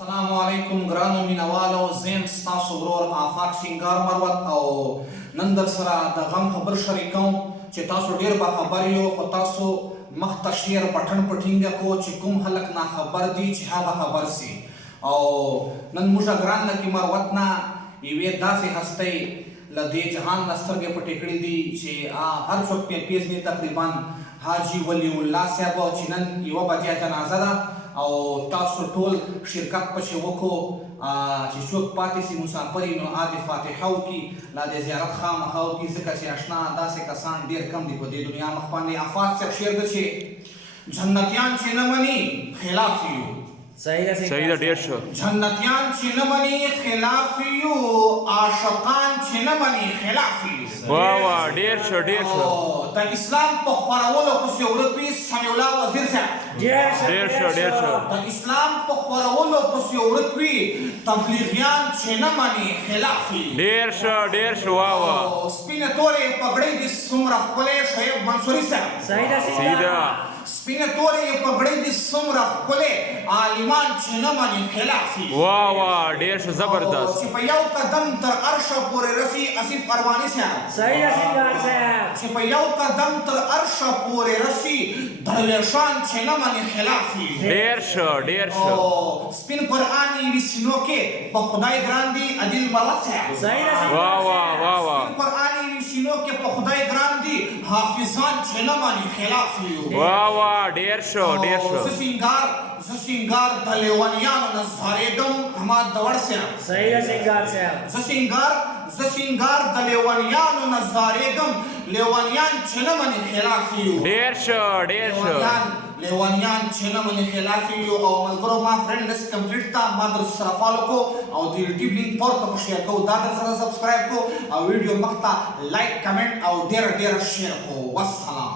السلام علیکم ګرانو مینوالو، زم ستاسو ورور آفاق سینګار مروت او نن در سره د غم خبر شریکوم چې تاسو ډیر با خبر یو، خو تاسو مخ ته شیر بټن په ټینګه کو چې کوم خلک نا خبر دي چې هغه خبر سي. او نن موږ ګران لکه مروت نه یوې داسې هستۍ له دې جهان نه سترګې پټې کړې دي چې هر څوک پې پیژني، تقریبا حاجي ولی الله صاحب چې نن یوه بجې جنازه ده او تاسو ټول شرکت پسې وکړو چې څوک پاتې سي مسافر نو د فاتحه وکړي، لا د زیارت خامخا وکړي، ځکه چې اشنا داسې کسان ډېر کم دي په دې دنیا مخ باندې. آفاق صاحب شعر ده چې جنتیان چې نه مني خلاف یو. صحیح ده، ډېر ښه. جنتیان چې نه مني خلاف یو، عاشقان چې نه مني خلاف یو. واه واه، ډېر ښه ډېر ښه. د اسلام په خپرولو پسې ورک وي سمیع الله وزیر صاحب. ډېر ښه ډېر ښه. د اسلام په خپرولو پسې ورک وي تبلیغیان چې نه مني خلاف یو. ډېر ښه ډېر ښه. واه واه. سپینه تورې پګړۍ دې څومره ښکلې شعیب منصوري صاحب. صحیح ده. سپینه تورې پګړۍ دې څومره ښکلې عالمان چې نه مني خلاف یو. واه واه، ډېر ښه، زبردست. چې په یو قدم تر عرشه پورې رسي اسیف ارماني صاحب. صحیح ده سینګار صاحب. چې په یو قدم تر عرشه پورې رسي درویشان چې نه مني خلاف یو. ډېر ښه ډېر ښه. سپین قرآن یې سینو کې په خدای ګران دي عدل ملت صاحب. صحیح ده. واه واه واه واه. سپین قرآن یې سینو کې په خدای ګران دي حافظان چې نه مني خلاف یو. واه واه، ډېر ښه ډېر ښه. زه سینګار د لیونیانو نه زارېږم احمد دور صاحب. صحیح ده سینګار صاحب. زه سینګار د لیونیانو نه زارېږم، لیونیان چې نه مني خلاف یو. ډېر ښه ډېر ښه. لیونیان چې نه مني خلاف یو. او ملګرو ما فرینډ لسټ کمپلیټ ته ما در سره فالو کو او د یوټیوب لینک پورته په شیر کو، دا در سره سبسکرایب کو او ویډیو مخ ته لایک کمنټ او ډېر ډېر شیر کو. والسلام.